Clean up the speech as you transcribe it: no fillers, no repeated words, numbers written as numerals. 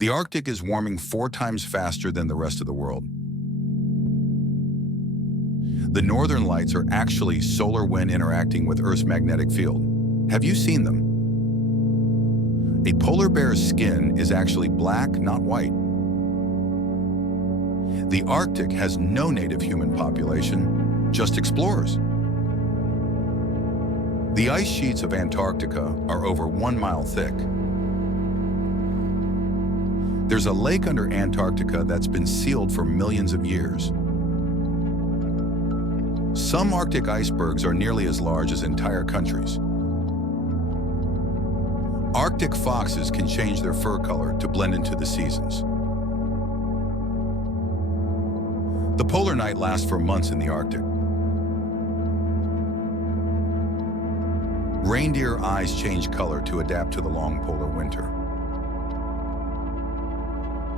The Arctic is warming 4 times faster than the rest of the world. The northern lights are actually solar wind interacting with Earth's magnetic field. Have you seen them? A polar bear's skin is actually black, not white. The Arctic has no native human population, just explorers. The ice sheets of Antarctica are over 1 mile thick. There's a lake under Antarctica that's been sealed for millions of years. Some Arctic icebergs are nearly as large as entire countries. Arctic foxes can change their fur color to blend into the seasons. The polar night lasts for months in the Arctic. Reindeer eyes change color to adapt to the long polar winter.